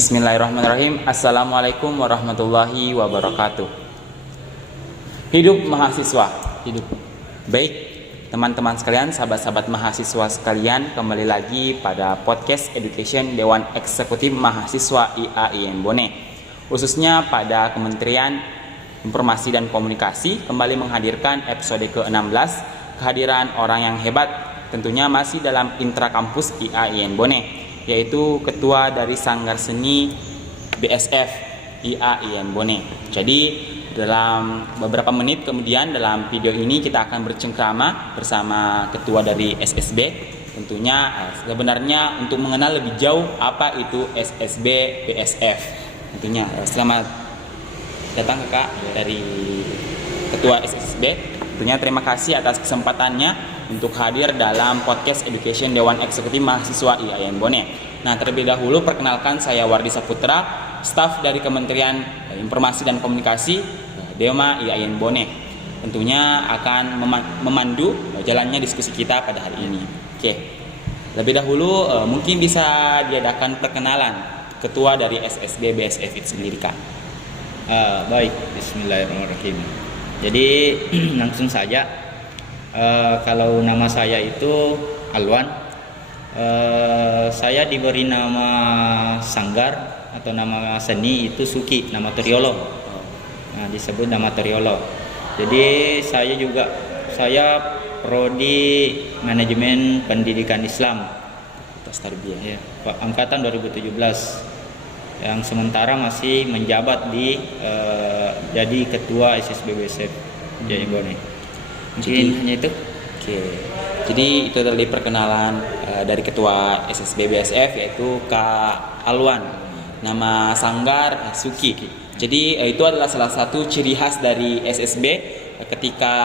Bismillahirrahmanirrahim. Assalamualaikum warahmatullahi wabarakatuh. Hidup mahasiswa, hidup. Baik, teman-teman sekalian, sahabat-sahabat mahasiswa sekalian, kembali lagi pada podcast Education Dewan Eksekutif Mahasiswa IAIN Bone. Khususnya pada Kementerian Informasi dan Komunikasi kembali menghadirkan episode ke-16, kehadiran orang yang hebat, tentunya masih dalam intrakampus IAIN Bone, yaitu ketua dari Sanggar Seni BSF IAIN Bone. Jadi dalam beberapa menit kemudian dalam video ini kita akan bercengkrama bersama ketua dari SSB. Tentunya sebenarnya untuk mengenal lebih jauh apa itu SSB BSF. Tentunya selamat datang Kakak dari ketua SSB. Tentunya terima kasih atas kesempatannya untuk hadir dalam podcast Education Dewan Eksekutif Mahasiswa IAIN Bone. Nah, terlebih dahulu perkenalkan, saya Wardi Saputra, staf dari Kementerian Informasi dan Komunikasi Deoma IAIN Bone. Tentunya akan memandu jalannya diskusi kita pada hari ini. Oke. Lebih dahulu mungkin bisa diadakan perkenalan ketua dari SSB BSF itu sendiri, Kak. Baik, bismillahirrahmanirrahim. Jadi langsung saja, kalau nama saya itu Alwan, saya diberi nama sanggar atau nama seni itu Suki, nama Teriolo. Nah, disebut nama Teriolo. Jadi saya prodi manajemen pendidikan Islam, ya, angkatan 2017. Yang sementara masih menjabat jadi ketua SSB BSF IAIN Bone. Mungkin hanya itu. Oke. Jadi itu tadi perkenalan dari ketua SSB BSF, yaitu Kak Alwan. Nama sanggar Suki. Jadi itu adalah salah satu ciri khas dari SSB ketika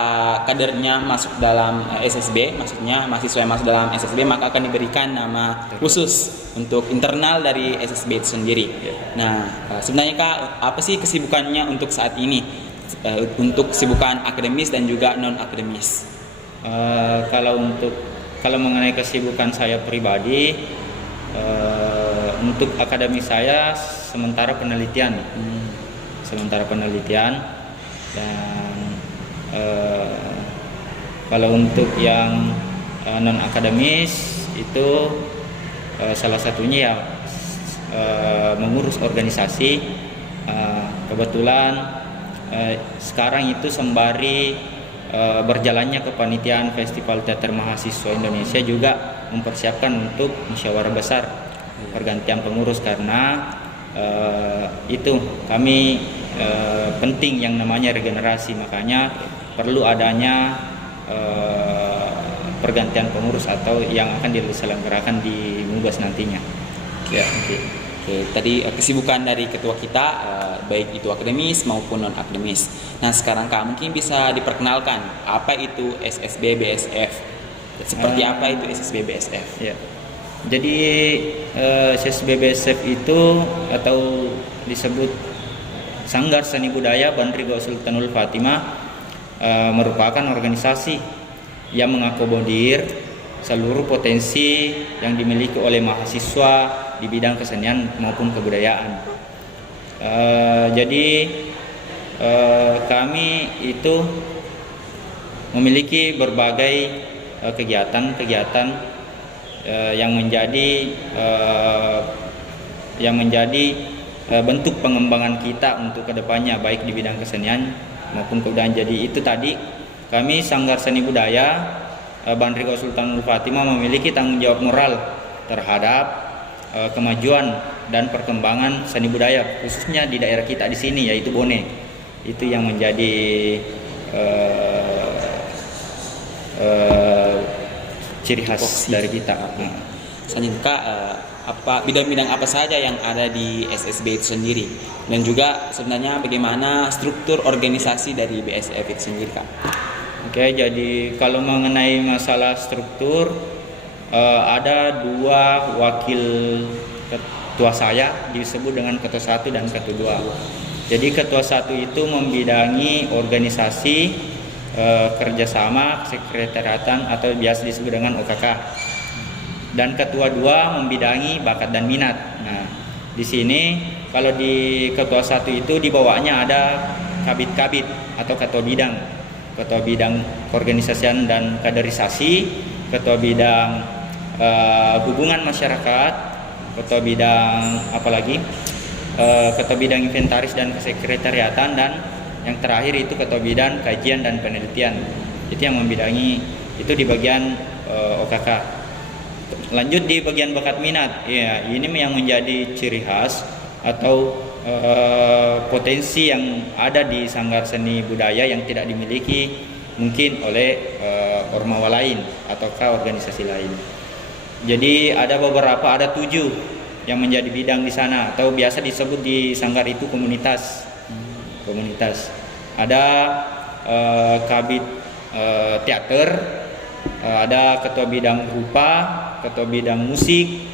kadernya masuk dalam SSB, maksudnya mahasiswa yang masuk dalam SSB, maka akan diberikan nama khusus untuk internal dari SSB itu sendiri. Nah, sebenarnya Kak, apa sih kesibukannya untuk saat ini? Untuk kesibukan akademis dan juga non akademis. Kalau mengenai kesibukan saya pribadi, untuk akademis saya sementara penelitian, dan kalau untuk yang non akademis itu salah satunya ya mengurus organisasi. Kebetulan sekarang itu sembari berjalannya kepanitiaan Festival Teater Mahasiswa Indonesia juga mempersiapkan untuk musyawarah besar pergantian pengurus, karena itu kami penting yang namanya regenerasi, makanya perlu adanya pergantian pengurus atau yang akan diselenggarakan di MUBAS nantinya. Ya, Oke, tadi kesibukan dari ketua kita baik itu akademis maupun non akademis. Nah, sekarang Kak mungkin bisa diperkenalkan apa itu SSB BSF. Seperti apa itu SSB BSF? Ya. Jadi SSB BSF itu atau disebut Sanggar Seni Budaya Bandri Sultanul Fatimah merupakan organisasi yang mengakomodir seluruh potensi yang dimiliki oleh mahasiswa di bidang kesenian maupun kebudayaan. Jadi kami itu memiliki berbagai kegiatan-kegiatan yang menjadi bentuk pengembangan kita untuk kedepannya, baik di bidang kesenian maupun kebudayaan. Jadi itu tadi kami Sanggar Seni Budaya Bandri Sultanul Fatimah memiliki tanggung jawab moral terhadap kemajuan dan perkembangan seni budaya khususnya di daerah kita di sini, yaitu Bone. Itu yang menjadi ciri khas dari kita. Selanjutnya apa bidang-bidang apa saja yang ada di SSB itu sendiri, dan juga sebenarnya bagaimana struktur organisasi dari BSF itu sendiri, Kak? Oke, jadi kalau mengenai masalah struktur, ada dua wakil ketua saya, disebut dengan ketua 1 dan ketua 2. Jadi ketua 1 itu membidangi organisasi kerjasama sekretariatan atau biasa disebut dengan OKK. Dan ketua 2 membidangi bakat dan minat. Nah, Di sini kalau di ketua satu itu di bawahnya ada kabit-kabit atau ketua bidang keorganisasian dan kaderisasi, ketua bidang hubungan masyarakat, ketua bidang ketua bidang inventaris dan kesekretariatan, dan yang terakhir itu ketua bidang kajian dan penelitian. Itu yang membidangi itu di bagian OKK. Lanjut di bagian bakat minat, ya ini yang menjadi ciri khas atau potensi yang ada di Sanggar Seni Budaya yang tidak dimiliki mungkin oleh ormawa lain ataukah organisasi lain. Jadi ada 7 yang menjadi bidang di sana, atau biasa disebut di Sanggar itu komunitas. Ada kabit teater, ada ketua bidang rupa, ketua bidang musik,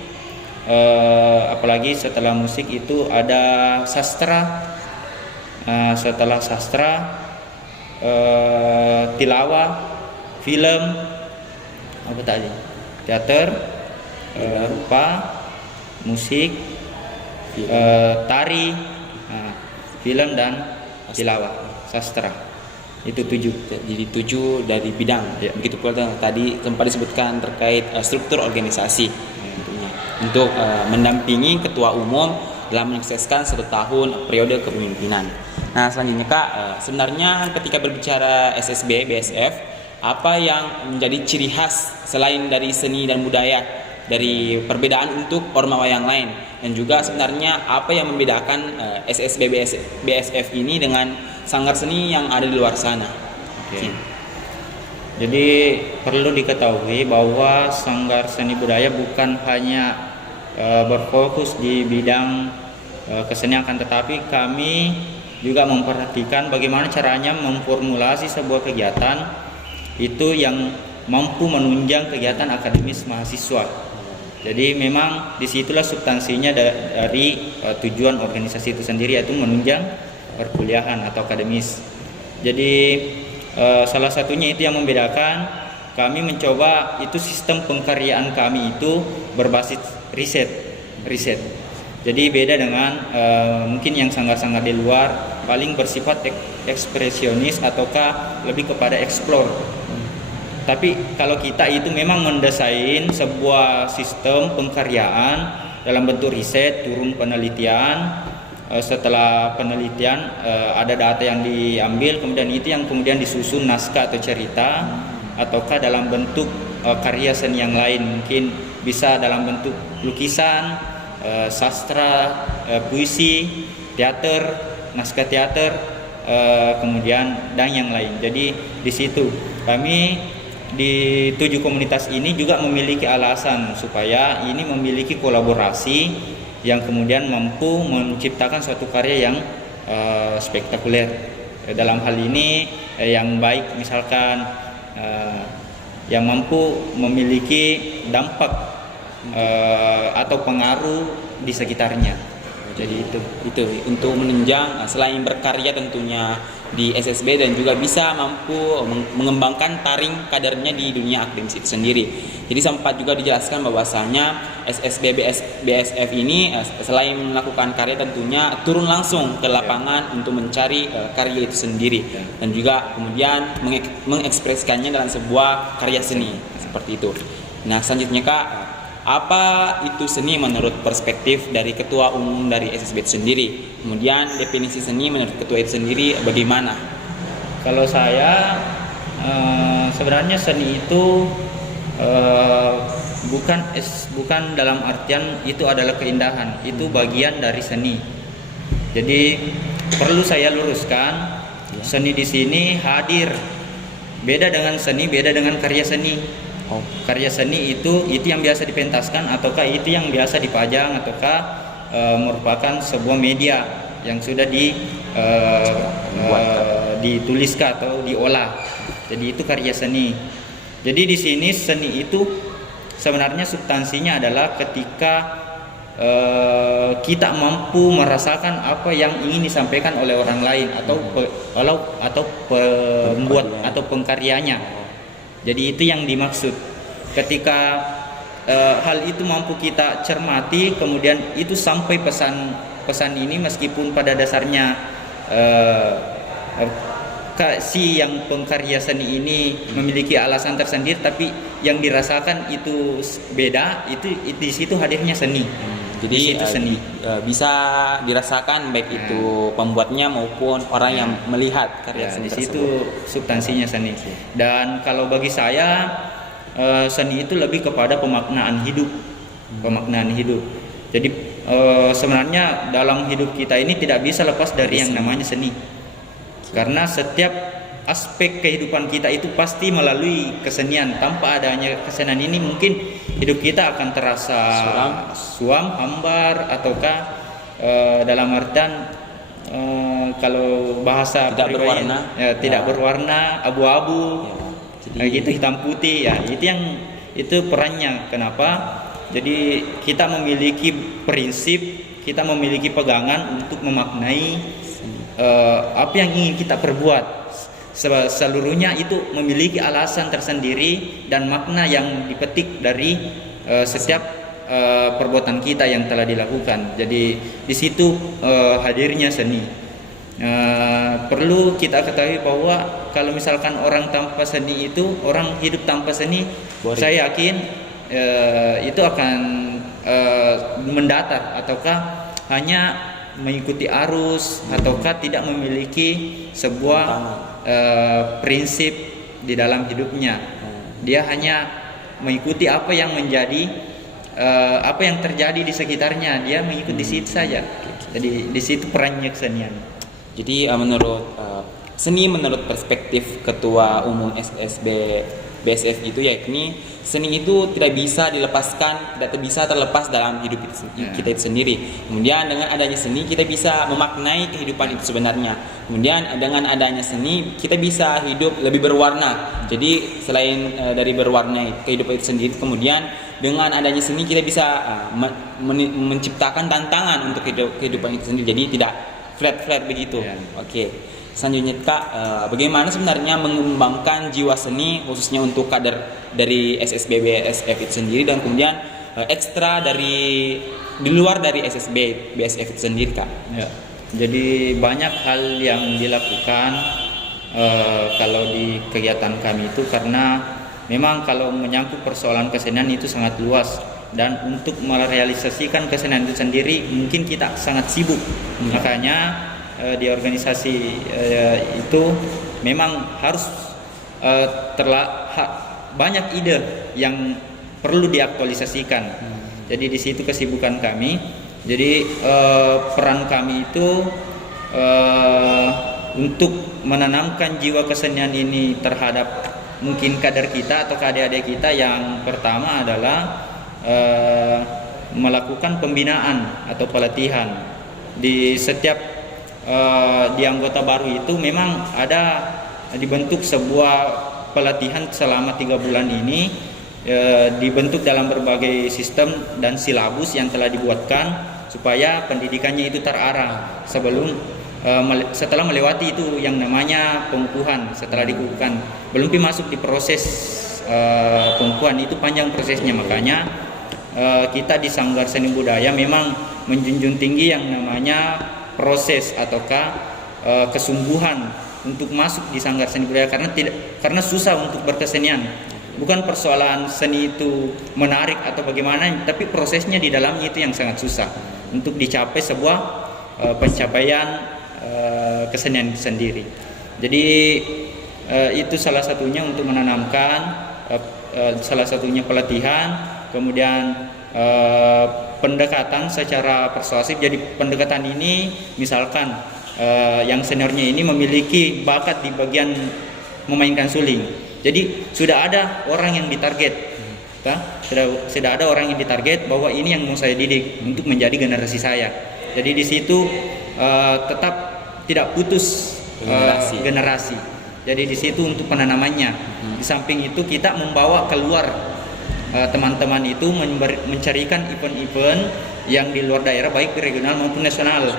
apalagi setelah musik itu ada sastra, setelah sastra tilawah, film, teater, rupa, musik, tari, film dan tilawah, sastra. Itu 7. Jadi 7 dari bidang. Begitu pula tadi sempat disebutkan terkait struktur organisasi tentunya untuk mendampingi ketua umum dalam menyukseskan 1 tahun periode kepemimpinan. Nah, selanjutnya Kak, sebenarnya ketika berbicara SSB BSF, apa yang menjadi ciri khas selain dari seni dan budaya, dari perbedaan untuk ormawa yang lain, dan juga sebenarnya apa yang membedakan SSB BSF ini dengan sanggar seni yang ada di luar sana? Oke. Jadi perlu diketahui bahwa Sanggar Seni Budaya bukan hanya berfokus di bidang kesenian, akan tetapi kami juga memperhatikan bagaimana caranya memformulasi sebuah kegiatan itu yang mampu menunjang kegiatan akademis mahasiswa. Jadi memang disitulah substansinya dari tujuan organisasi itu sendiri, yaitu menunjang perkuliahan atau akademis. Jadi salah satunya itu yang membedakan, kami mencoba itu sistem pengkaryaan kami itu berbasis riset. Jadi beda dengan mungkin yang sanggar-sanggar di luar paling bersifat ekspresionis ataukah lebih kepada explore. Tapi kalau kita itu memang mendesain sebuah sistem pengkaryaan dalam bentuk riset, turun penelitian. Setelah penelitian ada data yang diambil, kemudian itu yang kemudian disusun naskah atau cerita, ataukah dalam bentuk karya seni yang lain, mungkin bisa dalam bentuk lukisan, sastra, puisi, teater, naskah teater, kemudian dan yang lain. Jadi di situ kami di 7 komunitas ini juga memiliki alasan supaya ini memiliki kolaborasi yang kemudian mampu menciptakan suatu karya yang spektakuler. Dalam hal ini yang baik misalkan yang mampu memiliki dampak atau pengaruh di sekitarnya. Jadi itu untuk menunjang selain berkarya tentunya di SSB, dan juga bisa mampu mengembangkan taring kadernya di dunia akademis itu sendiri. Jadi sempat juga dijelaskan bahwasanya SSB BSF ini selain melakukan karya tentunya turun langsung ke lapangan untuk mencari karya itu sendiri, dan juga kemudian mengekspresikannya dalam sebuah karya seni seperti itu. Nah, selanjutnya Kak, apa itu seni menurut perspektif dari ketua umum dari SSB itu sendiri? Kemudian definisi seni menurut ketua itu sendiri bagaimana? Kalau saya sebenarnya seni itu bukan dalam artian itu adalah keindahan, itu bagian dari seni. Jadi perlu saya luruskan, seni di sini hadir. Beda dengan seni, beda dengan karya seni. Karya seni itu yang biasa dipentaskan, ataukah itu yang biasa dipajang, ataukah merupakan sebuah media yang sudah dituliskan atau diolah. Jadi itu karya seni. Jadi di sini seni itu sebenarnya substansinya adalah ketika kita mampu merasakan apa yang ingin disampaikan oleh orang lain atau pembuat atau pengkaryanya. Jadi itu yang dimaksud ketika hal itu mampu kita cermati, kemudian itu sampai pesan ini meskipun pada dasarnya si yang pengkarya seni ini memiliki alasan tersendiri, tapi yang dirasakan itu beda, itu di situ hadirnya seni. Jadi itu seni bisa dirasakan baik itu pembuatnya maupun orang yang melihat karya seni di situ tersebut. substansinya seni. Dan kalau bagi saya seni itu lebih kepada pemaknaan hidup. Pemaknaan hidup. Jadi sebenarnya dalam hidup kita ini tidak bisa lepas dari yang namanya seni. Karena setiap aspek kehidupan kita itu pasti melalui kesenian. Tanpa adanya kesenian ini mungkin hidup kita akan terasa suam, hambar, ataukah dalam artian kalau bahasa tidak berwarna, tidak berwarna, abu-abu, jadi gitu, hitam putih ya. Itu perannya. Kenapa? Jadi kita memiliki prinsip, kita memiliki pegangan untuk memaknai apa yang ingin kita perbuat. Seluruhnya itu memiliki alasan tersendiri dan makna yang dipetik dari setiap perbuatan kita yang telah dilakukan. Jadi di situ hadirnya seni. Perlu kita ketahui bahwa kalau misalkan orang tanpa seni itu, orang hidup tanpa seni, saya yakin itu akan mendatar, ataukah hanya mengikuti arus, ataukah tidak memiliki sebuah prinsip di dalam hidupnya. Dia hanya mengikuti apa yang menjadi apa yang terjadi di sekitarnya, dia mengikuti situ saja. Jadi di situ perannya kesenian. Jadi menurut seni, menurut perspektif Ketua Umum SSB BSF itu, yakni seni itu tidak bisa dilepaskan, tidak bisa terlepas dalam hidup kita itu sendiri. Kemudian dengan adanya seni kita bisa memaknai kehidupan itu sebenarnya. Kemudian dengan adanya seni kita bisa hidup lebih berwarna. Jadi selain dari berwarna kehidupan itu sendiri, kemudian dengan adanya seni kita bisa menciptakan tantangan untuk kehidupan itu sendiri. Jadi tidak flat begitu. Oke. Selanjutnya Kak, bagaimana sebenarnya mengembangkan jiwa seni khususnya untuk kader dari SSB BSF itu sendiri, dan kemudian ekstra di luar dari SSB BSF itu sendiri Kak? Ya. Jadi banyak hal yang dilakukan kalau di kegiatan kami itu, karena memang kalau menyangkut persoalan kesenian itu sangat luas, dan untuk merealisasikan kesenian itu sendiri mungkin kita sangat sibuk. Makanya di organisasi itu memang harus banyak ide yang perlu diaktualisasikan. Jadi di situ kesibukan kami. Jadi peran kami itu untuk menanamkan jiwa kesenian ini terhadap mungkin kader kita atau adik-adik kita. Yang pertama adalah melakukan pembinaan atau pelatihan. Di setiap di anggota baru itu memang ada dibentuk sebuah pelatihan selama 3 bulan ini, dibentuk dalam berbagai sistem dan silabus yang telah dibuatkan supaya pendidikannya itu terarah setelah melewati itu yang namanya pengukuhan. Setelah dikukuhkan belum masuk di proses pengukuhan, itu panjang prosesnya. Makanya kita di Sanggar Seni Budaya memang menjunjung tinggi yang namanya proses ataukah kesungguhan untuk masuk di Sanggar Seni Budaya, karena susah untuk berkesenian. Bukan persoalan seni itu menarik atau bagaimana, tapi prosesnya di dalamnya itu yang sangat susah untuk dicapai sebuah pencapaian kesenian itu sendiri. Jadi itu salah satunya untuk menanamkan, salah satunya pelatihan, kemudian pendekatan secara persuasif. Jadi pendekatan ini misalkan yang seniornya ini memiliki bakat di bagian memainkan suling. Jadi sudah ada orang yang ditarget, sudah ada orang yang ditarget bahwa ini yang mau saya didik untuk menjadi generasi saya. Jadi di situ tetap tidak putus generasi. Jadi di situ untuk penanamannya. Di samping itu kita membawa keluar teman-teman itu mencarikan event-event yang di luar daerah, baik regional maupun nasional.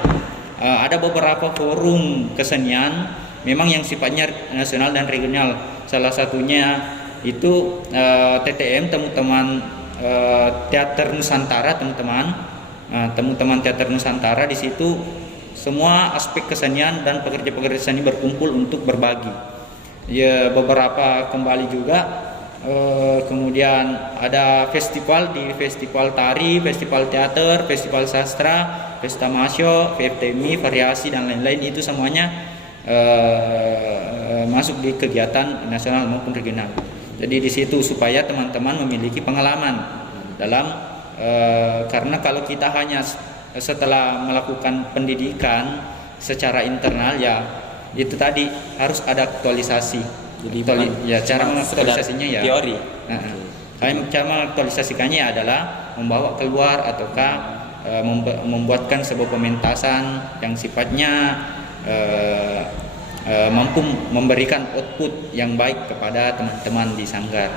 Ada beberapa forum kesenian memang yang sifatnya nasional dan regional. Salah satunya itu TTM, teman-teman Teater Nusantara, teman-teman. Teman-teman Teater Nusantara di situ semua aspek kesenian dan pekerja-pekerja seni berkumpul untuk berbagi. Ya, beberapa kembali juga. Kemudian ada festival tari, festival teater, festival sastra, pesta masyo, FTMI, variasi dan lain-lain, itu semuanya masuk di kegiatan nasional maupun regional. Jadi di situ supaya teman-teman memiliki pengalaman dalam karena kalau kita hanya setelah melakukan pendidikan secara internal, ya itu tadi harus ada aktualisasi. Jadi cara mengaktualisasinya ya teori. Cara mengaktualisasikannya adalah membawa keluar ataukah membuatkan sebuah pementasan yang sifatnya mampu memberikan output yang baik kepada teman-teman di sanggar.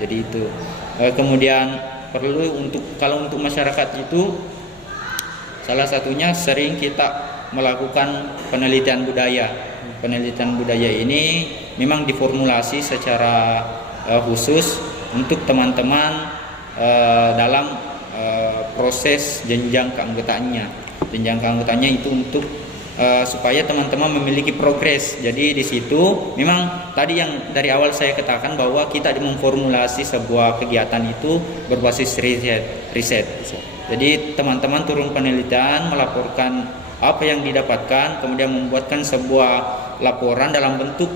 Jadi itu. Kemudian perlu kalau untuk masyarakat itu salah satunya sering kita melakukan penelitian budaya. Penelitian budaya ini memang diformulasi secara khusus untuk teman-teman dalam proses jenjang keanggotaannya. Jenjang keanggotaannya itu untuk supaya teman-teman memiliki progres. Jadi di situ memang tadi yang dari awal saya katakan bahwa kita memformulasi sebuah kegiatan itu berbasis riset. Jadi teman-teman turun penelitian, melaporkan apa yang didapatkan, kemudian membuatkan sebuah laporan dalam bentuk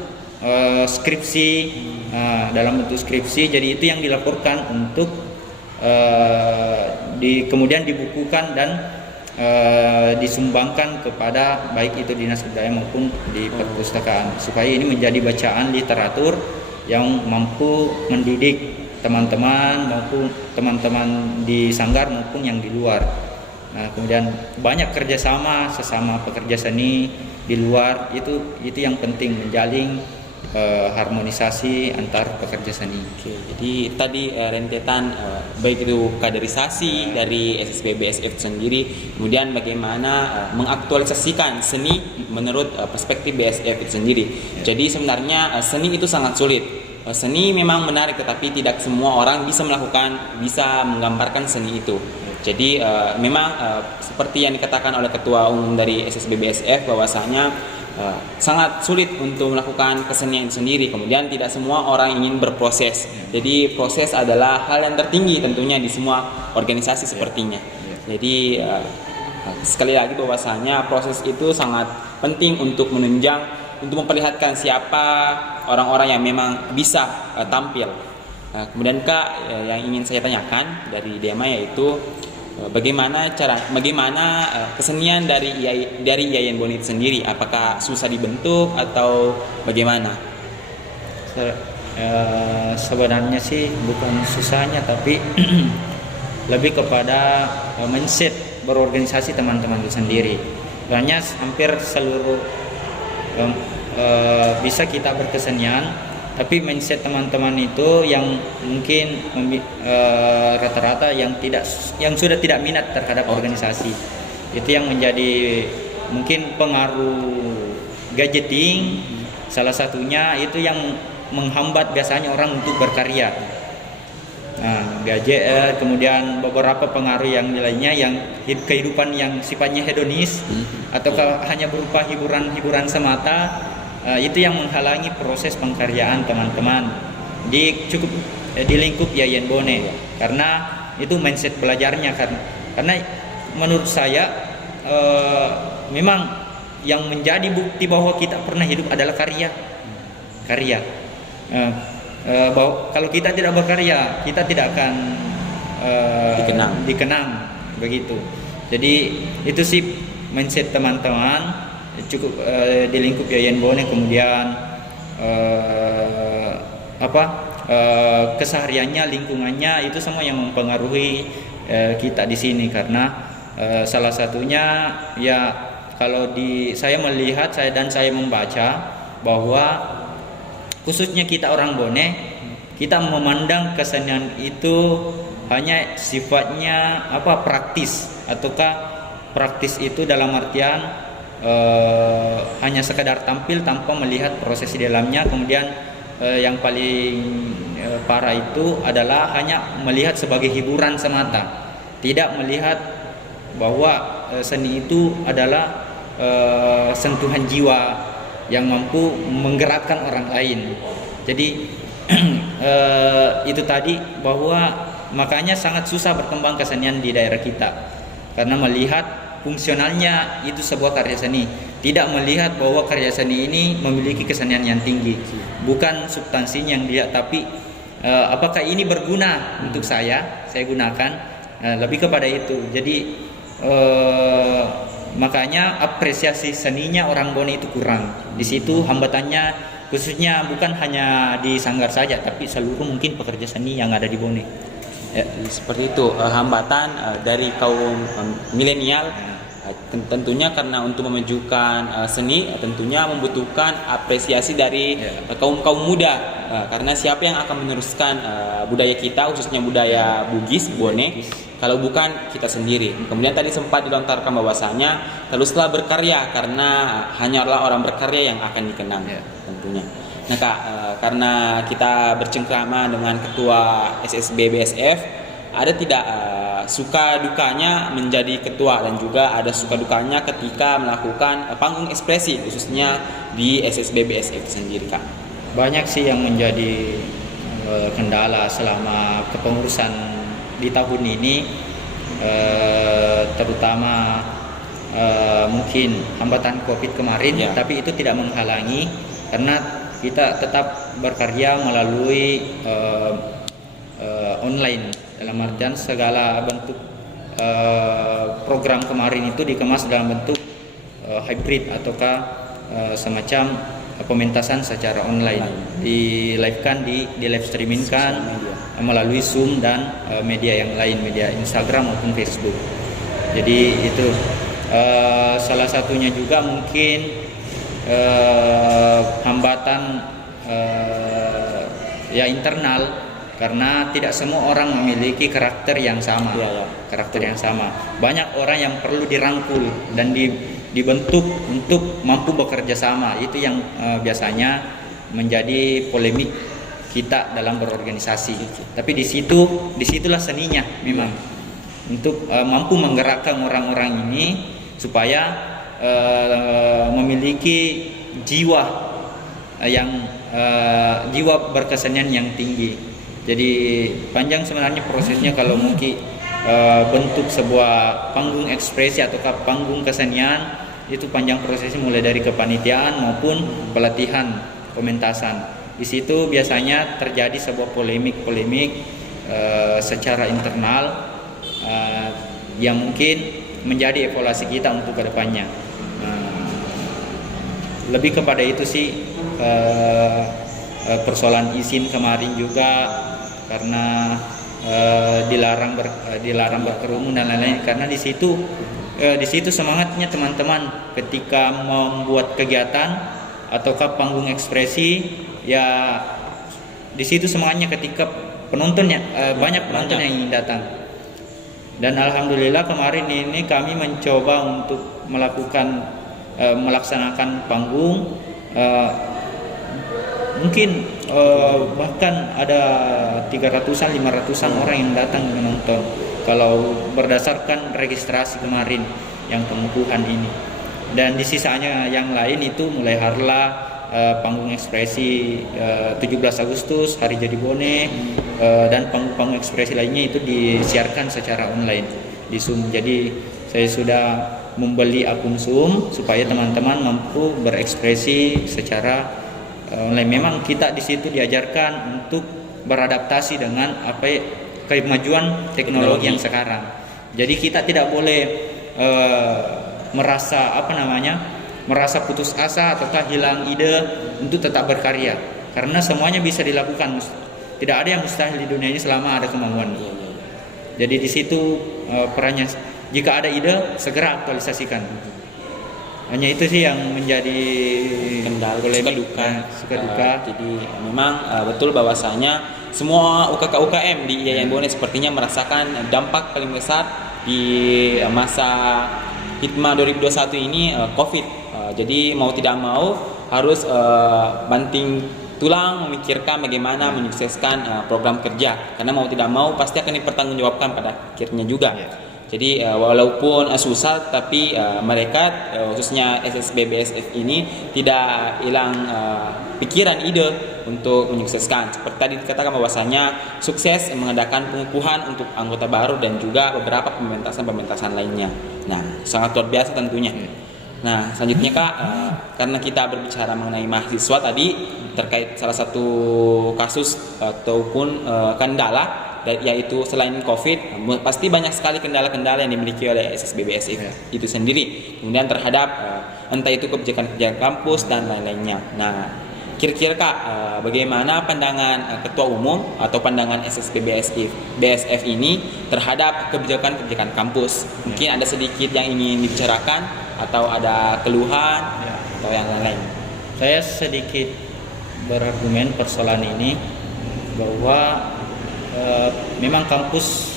skripsi, Jadi itu yang dilaporkan untuk kemudian dibukukan dan disumbangkan kepada baik itu dinas kebudayaan maupun di perpustakaan, supaya ini menjadi bacaan literatur yang mampu mendidik teman-teman maupun teman-teman di sanggar maupun yang di luar. Nah, kemudian banyak kerjasama sesama pekerja seni di luar, itu yang penting, menjalin harmonisasi antar pekerja seni. Oke, jadi tadi rentetan baik itu kaderisasi dari SSB BSF sendiri, kemudian bagaimana mengaktualisasikan seni menurut perspektif BSF itu sendiri. Jadi sebenarnya seni itu sangat sulit. Seni memang menarik, tetapi tidak semua orang bisa menggambarkan seni itu. Jadi memang seperti yang dikatakan oleh Ketua Umum dari SSB BSF bahwasanya sangat sulit untuk melakukan kesenian sendiri. Kemudian tidak semua orang ingin berproses. Jadi proses adalah hal yang tertinggi tentunya di semua organisasi sepertinya. Jadi sekali lagi bahwasanya proses itu sangat penting untuk menunjang, untuk memperlihatkan siapa orang-orang yang memang bisa tampil. Kemudian Kak, yang ingin saya tanyakan dari Dema yaitu bagaimana kesenian dari IAIN Bone itu sendiri? Apakah susah dibentuk atau bagaimana? Sebenarnya sih bukan susahnya, tapi lebih kepada mindset berorganisasi teman-teman itu sendiri. Karena hampir seluruh bisa kita berkesenian, tapi mindset teman-teman itu yang mungkin rata-rata yang sudah tidak minat terhadap organisasi, itu yang menjadi mungkin pengaruh gadgeting. Salah satunya itu yang menghambat biasanya orang untuk berkarya. Nah, gadget, kemudian beberapa pengaruh yang lainnya, yang kehidupan yang sifatnya hedonis atau hanya berupa hiburan semata. Itu yang menghalangi proses pengkaryaan teman-teman di lingkup IAIN Bone, karena itu mindset belajarnya kan. Karena menurut saya memang yang menjadi bukti bahwa kita pernah hidup adalah karya. Bahwa kalau kita tidak berkarya, kita tidak akan dikenang begitu. Jadi itu sih mindset teman-teman cukup di lingkup IAIN Bone. Kemudian kesehariannya, lingkungannya, itu semua yang mempengaruhi kita di sini. Karena salah satunya ya kalau saya melihat, saya membaca bahwa khususnya kita orang Bone, kita memandang kesenian itu hanya sifatnya praktis, ataukah praktis itu dalam artian hanya sekadar tampil tanpa melihat proses di dalamnya. Kemudian yang paling para itu adalah hanya melihat sebagai hiburan semata, tidak melihat bahwa seni itu adalah sentuhan jiwa yang mampu menggerakkan orang lain. Jadi itu tadi, bahwa makanya sangat susah berkembang kesenian di daerah kita, karena melihat fungsionalnya itu sebuah karya seni, tidak melihat bahwa karya seni ini memiliki kesenian yang tinggi, bukan substansinya yang dilihat, tapi apakah ini berguna untuk saya gunakan, lebih kepada itu. Jadi makanya apresiasi seninya orang Bone itu kurang. Di situ hambatannya, khususnya bukan hanya di Sanggar saja, tapi seluruh mungkin pekerja seni yang ada di Bone. Ya, seperti itu, hambatan dari kaum milenial. Tentunya karena untuk memajukan seni tentunya membutuhkan apresiasi dari kaum muda, karena siapa yang akan meneruskan budaya kita, khususnya budaya Bugis, Bone, kalau bukan kita sendiri. Kemudian tadi sempat dilontarkan bahwasanya teruslah berkarya, karena hanyalah orang berkarya yang akan dikenang, tentunya. Nah Kak, karena kita bercengkrama dengan Ketua SSB BSF, ada tidak suka dukanya menjadi ketua, dan juga ada suka dukanya ketika melakukan panggung ekspresi, khususnya di SSB BSF sendiri Kak? Banyak sih yang menjadi kendala selama kepengurusan di tahun ini, terutama mungkin hambatan COVID kemarin, tapi itu tidak menghalangi, karena kita tetap berkarya melalui online, dalam artian segala bentuk program kemarin itu dikemas dalam bentuk hybrid, ataukah semacam pementasan secara online, di live streamingkan melalui Zoom dan media yang lain, media Instagram maupun Facebook. Jadi itu salah satunya juga mungkin hambatan ya internal, karena tidak semua orang memiliki karakter yang sama. Karakter yang sama. Banyak orang yang perlu dirangkul dan dibentuk untuk mampu bekerja sama. Itu yang biasanya menjadi polemik kita dalam berorganisasi. Tapi disitulah seninya memang, untuk mampu menggerakkan orang-orang ini supaya memiliki jiwa berkesenian yang tinggi. Jadi panjang sebenarnya prosesnya kalau mungkin bentuk sebuah panggung ekspresi atau panggung kesenian, itu panjang prosesnya, mulai dari kepanitiaan maupun pelatihan pementasan. Di situ biasanya terjadi sebuah polemik secara internal yang mungkin menjadi evaluasi kita untuk kedepannya. Lebih kepada itu sih, persoalan izin kemarin juga, karena dilarang berkerumun dan lain-lain, karena di situ semangatnya teman-teman ketika membuat kegiatan ataukah panggung ekspresi, ya di situ semangatnya ketika penontonnya banyak penonton yang ingin datang. Dan alhamdulillah kemarin ini kami mencoba untuk melaksanakan panggung, mungkin bahkan ada 300-an 500-an orang yang datang menonton kalau berdasarkan registrasi kemarin yang pengukuhan ini. Dan di sisanya yang lain itu mulai harlah panggung ekspresi 17 Agustus Hari Jadi Bone, dan panggung ekspresi lainnya itu disiarkan secara online di Zoom. Jadi saya sudah membeli akun Zoom supaya teman-teman mampu berekspresi secara online. Memang kita di situ diajarkan untuk beradaptasi dengan kemajuan teknologi yang sekarang. Jadi kita tidak boleh merasa putus asa ataukah hilang ide untuk tetap berkarya, karena semuanya bisa dilakukan. Tidak ada yang mustahil di dunia ini selama ada kemauan. Jadi di situ perannya, jika ada ide segera aktualisasikan. Hanya itu sih yang menjadi kendala, suka duka. Jadi memang betul bahwasanya semua UKM di IAIN Bone sepertinya merasakan dampak paling besar di masa Hikmah 2021 ini, COVID. Jadi mau tidak mau harus banting tulang memikirkan bagaimana menyukseskan program kerja, karena mau tidak mau pasti akan dipertanggungjawabkan pada akhirnya juga. Jadi walaupun susah, tapi mereka khususnya SSB BSF ini tidak hilang pikiran, ide untuk menyukseskan. Seperti tadi dikatakan bahwasanya sukses mengadakan pengukuhan untuk anggota baru dan juga beberapa pementasan lainnya. Nah, sangat luar biasa tentunya. Nah, selanjutnya Kak, karena kita berbicara mengenai mahasiswa tadi terkait salah satu kasus ataupun kendala, yaitu selain COVID, pasti banyak sekali kendala-kendala yang dimiliki oleh SSB BSF itu sendiri. Kemudian terhadap entah itu kebijakan kampus dan lain-lainnya. Nah, kira-kira Kak, bagaimana pandangan Ketua Umum atau pandangan SSB BSF ini terhadap kebijakan kampus? Mungkin ada sedikit yang ingin dibicarakan atau ada keluhan atau yang lain-lain. Saya sedikit berargumen persoalan ini bahwa memang kampus,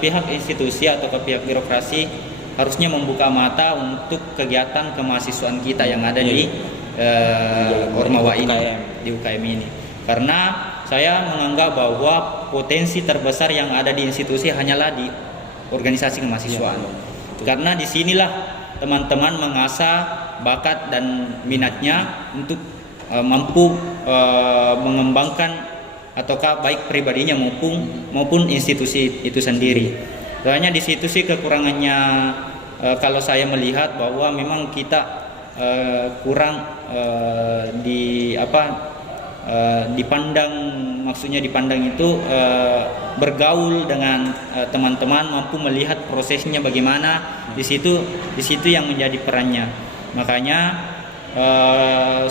pihak institusi atau pihak birokrasi harusnya membuka mata untuk kegiatan kemahasiswaan kita yang ada di Ormawa ini, di UKM ini. Karena saya menganggap bahwa potensi terbesar yang ada di institusi hanyalah di organisasi kemahasiswaan. Karena disinilah teman-teman mengasah bakat dan minatnya untuk mampu mengembangkan ataukah baik pribadinya maupun institusi itu sendiri. Soalnya di situ sih kekurangannya, kalau saya melihat bahwa memang kita kurang dipandang, maksudnya dipandang itu bergaul dengan teman-teman, mampu melihat prosesnya bagaimana. Di situ yang menjadi perannya. Makanya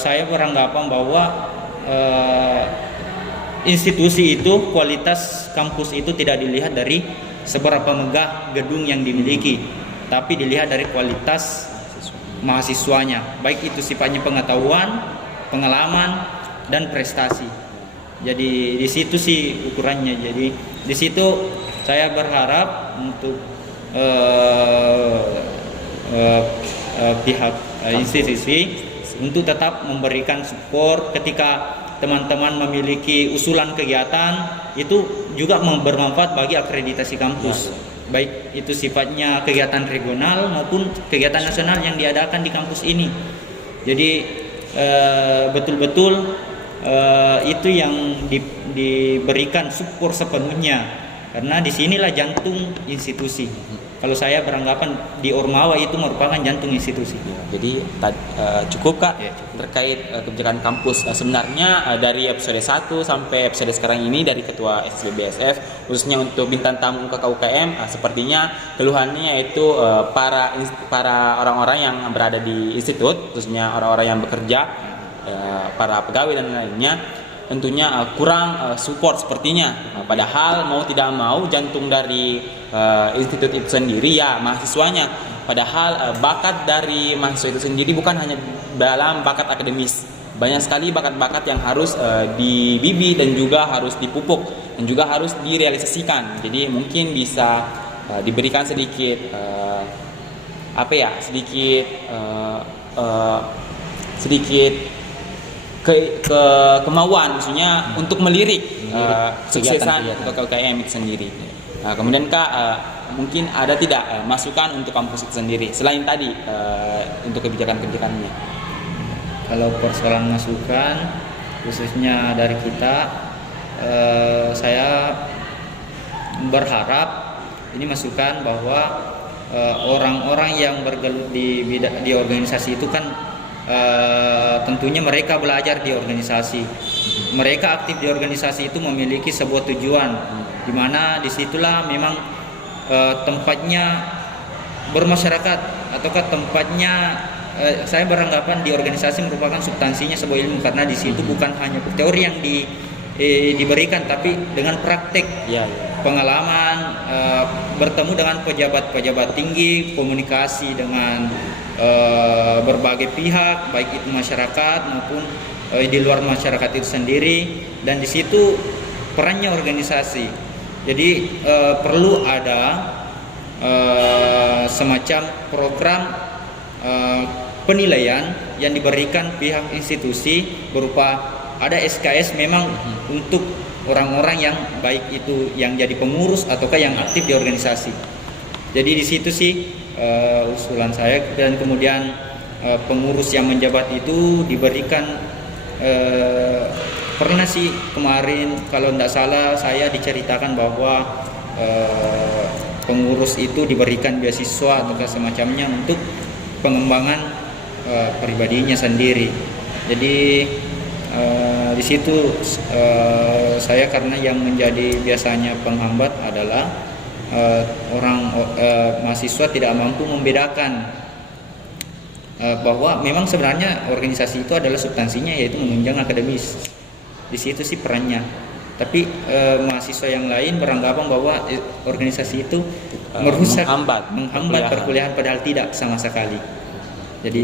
saya beranggapan bahwa institusi itu, kualitas kampus itu tidak dilihat dari seberapa megah gedung yang dimiliki, tapi dilihat dari kualitas mahasiswanya, baik itu sifatnya pengetahuan, pengalaman, dan prestasi. Jadi di situ sih ukurannya. Jadi di situ saya berharap untuk pihak institusi untuk tetap memberikan support ketika teman-teman memiliki usulan kegiatan, itu juga bermanfaat bagi akreditasi kampus, baik itu sifatnya kegiatan regional maupun kegiatan nasional yang diadakan di kampus ini. Jadi betul-betul itu yang diberikan support sepenuhnya, karena disinilah jantung institusi. Kalau saya beranggapan di Ormawa itu merupakan jantung institusi. Jadi cukup Kak terkait kebijakan kampus. Sebenarnya dari episode 1 sampai episode sekarang ini dari Ketua SSB BSF, khususnya untuk bintang tamu UKM, sepertinya keluhannya yaitu para orang-orang yang berada di institut, khususnya orang-orang yang bekerja, para pegawai dan lainnya, tentunya kurang support sepertinya. Padahal mau tidak mau jantung dari institut itu sendiri ya mahasiswanya. Padahal bakat dari mahasiswa itu sendiri bukan hanya dalam bakat akademis. Banyak sekali bakat-bakat yang harus dibibi dan juga harus dipupuk dan juga harus direalisasikan. Jadi mungkin bisa diberikan sedikit sedikit kemauan, maksudnya untuk melirik suksesan untuk UKM itu sendiri. Kemudian Kak, mungkin ada tidak masukan untuk kampus itu sendiri selain tadi untuk kebijakan-kebijakannya? Kalau persoalan masukan khususnya dari kita, saya berharap ini masukan bahwa orang-orang yang bergelut di organisasi itu kan tentunya mereka belajar di organisasi. Mereka aktif di organisasi itu memiliki sebuah tujuan, di mana disitulah memang tempatnya bermasyarakat, ataukah tempatnya saya beranggapan di organisasi merupakan substansinya sebuah ilmu, karena di situ bukan hanya teori yang diberikan, tapi dengan praktek, pengalaman, bertemu dengan pejabat-pejabat tinggi, komunikasi dengan berbagai pihak, baik itu masyarakat maupun di luar masyarakat itu sendiri, dan di situ perannya organisasi. Jadi perlu ada semacam program penilaian yang diberikan pihak institusi berupa ada SKS memang untuk orang-orang yang baik itu yang jadi pengurus ataukah yang aktif di organisasi. Jadi di situ sih usulan saya, dan kemudian pengurus yang menjabat itu diberikan pernah sih kemarin kalau tidak salah saya diceritakan bahwa pengurus itu diberikan beasiswa atau semacamnya untuk pengembangan pribadinya sendiri. Jadi di situ saya, karena yang menjadi biasanya penghambat adalah mahasiswa tidak mampu membedakan bahwa memang sebenarnya organisasi itu adalah substansinya yaitu menunjang akademis. Di situ sih perannya. Tapi mahasiswa yang lain beranggapan bahwa organisasi itu merusak, menghambat perkuliahan, padahal tidak sama sekali. Jadi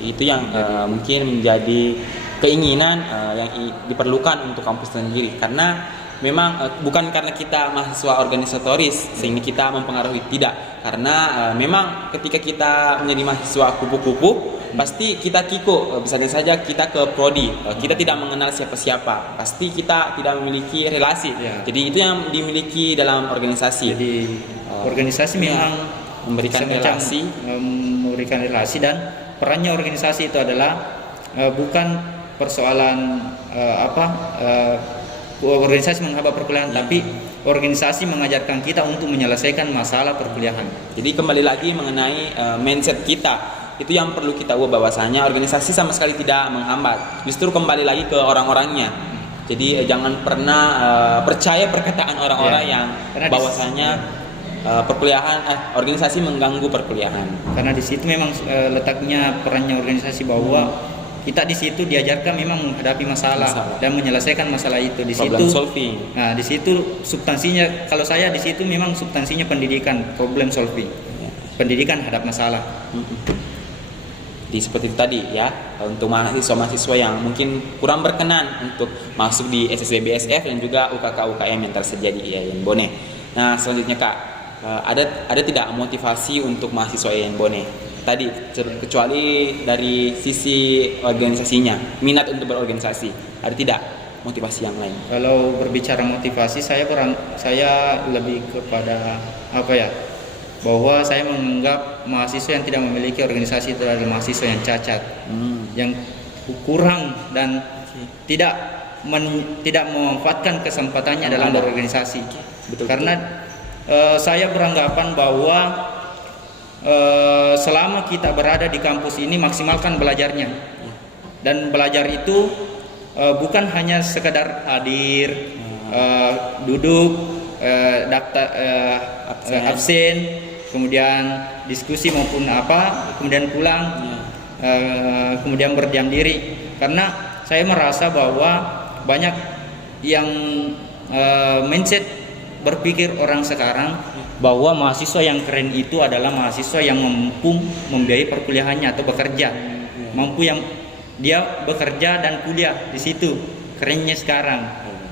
itu yang mungkin menjadi keinginan yang diperlukan untuk kampus sendiri, karena memang bukan karena kita mahasiswa organisatoris sehingga kita mempengaruhi, tidak, karena memang ketika kita menjadi mahasiswa kupu-kupu pasti kita kiko, misalnya saja kita ke prodi, kita tidak mengenal siapa-siapa, pasti kita tidak memiliki relasi. Jadi itu yang dimiliki dalam organisasi. Jadi organisasi memang memberikan relasi, dan perannya organisasi itu adalah bukan persoalan organisasi menghambat perkuliahan, tapi organisasi mengajarkan kita untuk menyelesaikan masalah perkuliahan. Jadi kembali lagi mengenai mindset kita, itu yang perlu kita ubah, bahwasanya organisasi sama sekali tidak menghambat, justru kembali lagi ke orang-orangnya. Jadi jangan pernah percaya perkataan orang-orang yang bahwasanya perkuliahan organisasi mengganggu perkuliahan. Karena di situ memang letaknya perannya organisasi, bahwa kita di situ diajarkan memang menghadapi masalah dan menyelesaikan masalah itu. Di problem situ solving. Nah, di situ substansinya, kalau saya di situ memang substansinya pendidikan, problem solving. Pendidikan hadap masalah. Di seperti itu tadi ya, untuk mahasiswa-mahasiswa yang mungkin kurang berkenan untuk masuk di SSB-BSF dan juga UKK-UKM yang tersedia di IAIN Bone. Nah, selanjutnya Kak, ada tidak motivasi untuk mahasiswa IAIN Bone tadi, kecuali dari sisi organisasinya, minat untuk berorganisasi, ada tidak motivasi yang lain? Kalau berbicara motivasi, saya lebih kepada bahwa saya menganggap mahasiswa yang tidak memiliki organisasi itu adalah mahasiswa yang cacat, yang kurang dan tidak memanfaatkan kesempatannya dalam berorganisasi. Betul. Karena saya beranggapan bahwa selama kita berada di kampus ini, maksimalkan belajarnya. Dan belajar itu bukan hanya sekedar hadir, duduk, daftar, absen, kemudian diskusi maupun kemudian pulang, kemudian berdiam diri. Karena saya merasa bahwa banyak yang mindset berpikir orang sekarang bahwa mahasiswa yang keren itu adalah mahasiswa yang mampu membiayai perkuliahannya atau bekerja, mampu yang dia bekerja dan kuliah. Di situ kerennya sekarang,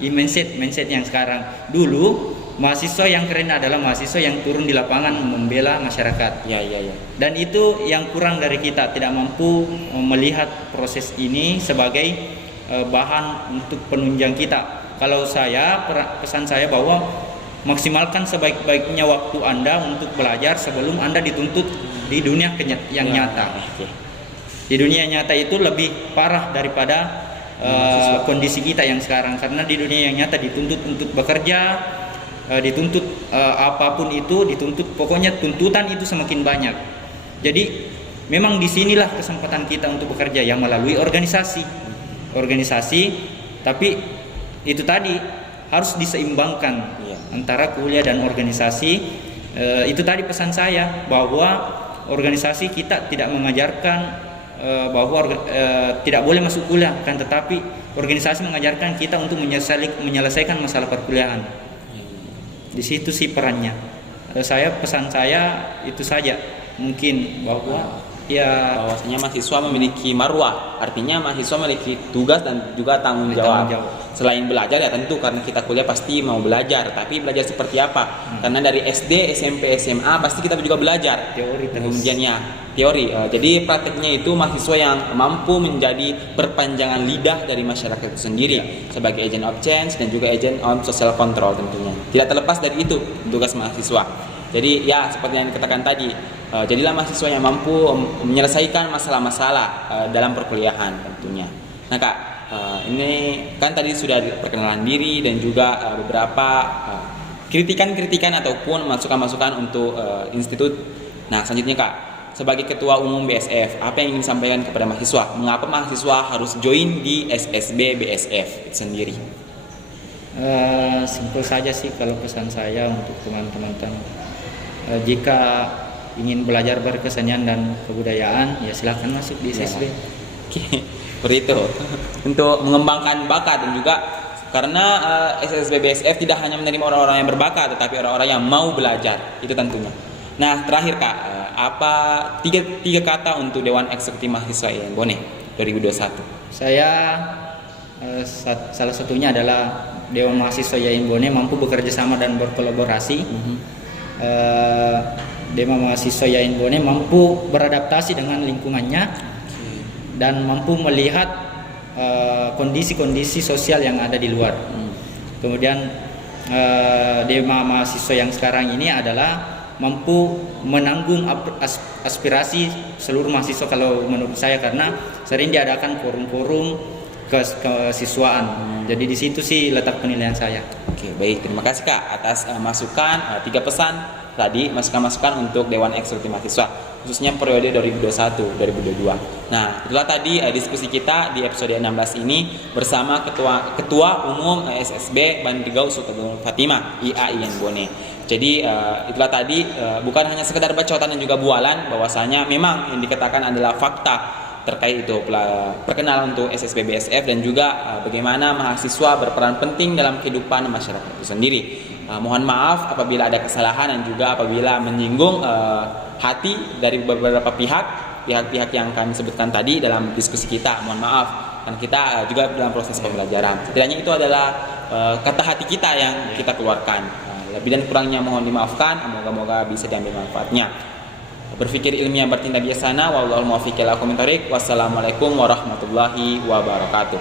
mindset yang sekarang. Dulu mahasiswa yang keren adalah mahasiswa yang turun di lapangan membela masyarakat. Ya. Dan itu yang kurang dari kita, tidak mampu melihat proses ini sebagai bahan untuk penunjang kita. Kalau pesan saya bahwa maksimalkan sebaik-baiknya waktu Anda untuk belajar sebelum Anda dituntut di dunia yang nyata. Di dunia nyata itu lebih parah daripada kondisi kita yang sekarang, karena di dunia yang nyata dituntut untuk bekerja, dituntut apapun itu, pokoknya tuntutan itu semakin banyak. Jadi memang disinilah kesempatan kita untuk bekerja, yang melalui organisasi, tapi itu tadi harus diseimbangkan antara kuliah dan organisasi. Itu tadi pesan saya, bahwa organisasi kita tidak mengajarkan bahwa tidak boleh masuk kuliah, kan, tetapi organisasi mengajarkan kita untuk menyelesaikan masalah perkuliahan. Di situ sih perannya. Pesan saya itu saja, mungkin bahwa Ya, bahwasanya mahasiswa memiliki marwah, artinya mahasiswa memiliki tugas dan juga tanggung jawab. Selain belajar ya tentu karena kita kuliah pasti mau belajar, tapi belajar seperti apa? Karena dari SD, SMP, SMA pasti kita juga belajar. Teori terus. Kemudian ya teori. Jadi prakteknya itu mahasiswa yang mampu menjadi perpanjangan lidah dari masyarakat itu sendiri sebagai agent of change dan juga agent of social control tentunya. Tidak terlepas dari itu tugas mahasiswa. Jadi ya seperti yang dikatakan tadi, jadilah mahasiswa yang mampu menyelesaikan masalah-masalah dalam perkuliahan tentunya. Nah Kak, ini kan tadi sudah perkenalan diri dan juga beberapa kritikan-kritikan ataupun masukan-masukan untuk institut. Nah selanjutnya Kak, sebagai Ketua Umum BSF, apa yang ingin disampaikan kepada mahasiswa? Mengapa mahasiswa harus join di SSB BSF sendiri? Simpel saja sih kalau pesan saya untuk teman-teman. Jika ingin belajar berkesenian dan kebudayaan, ya silakan masuk di SSB. Oke, seperti itu. Untuk mengembangkan bakat dan juga karena SSB BSF tidak hanya menerima orang-orang yang berbakat, tetapi orang-orang yang mau belajar. Itu tentunya. Nah, terakhir Kak, apa tiga kata untuk Dewan Eksekutif Mahasiswa IAIN Bone 2021? Saya salah satunya adalah Dewan Mahasiswa IAIN Bone mampu bekerja sama dan berkolaborasi. Dewan Mahasiswa IAIN Bone mampu beradaptasi dengan lingkungannya dan mampu melihat kondisi-kondisi sosial yang ada di luar. Kemudian Dewan Mahasiswa yang sekarang ini adalah mampu menanggung aspirasi seluruh mahasiswa kalau menurut saya, karena sering diadakan forum-forum kesiswaan. Jadi di situ sih letak penilaian saya. Oke, baik. Terima kasih Kak atas masukan 3 pesan tadi, masukan-masukan untuk Dewan Eksekutif Mahasiswa khususnya periode 2021-2022. Nah, itulah tadi diskusi kita di episode 16 ini bersama Ketua Umum SSB Bandrigau Sultan Fatimah IAIN Bone. Jadi itulah tadi bukan hanya sekedar bacotan dan juga bualan, bahwasanya memang yang dikatakan adalah fakta terkait itu perkenalan untuk SSB BSF dan juga bagaimana mahasiswa berperan penting dalam kehidupan masyarakat itu sendiri. Mohon maaf apabila ada kesalahan dan juga apabila menyinggung hati dari beberapa pihak-pihak yang kami sebutkan tadi dalam diskusi kita. Mohon maaf, karena kita juga dalam proses pembelajaran. Setidaknya itu adalah kata hati kita yang kita keluarkan. Lebih dan kurangnya mohon dimaafkan. Moga-moga bisa diambil manfaatnya. Berpikir ilmiah, bertindak bijaksana. Wallahul muwaffiq ila aqwamit thoriq. Wassalamualaikum warahmatullahi wabarakatuh.